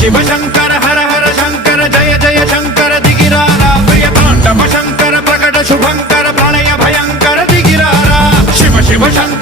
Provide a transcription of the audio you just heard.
शिव शंकर हर हर शंकर जय जय शंकर दिगिरारा प्रिय तांडव शंकर प्रकट शुभंकर प्रणय भयंकर दिगिरारा शिव शिव शंकर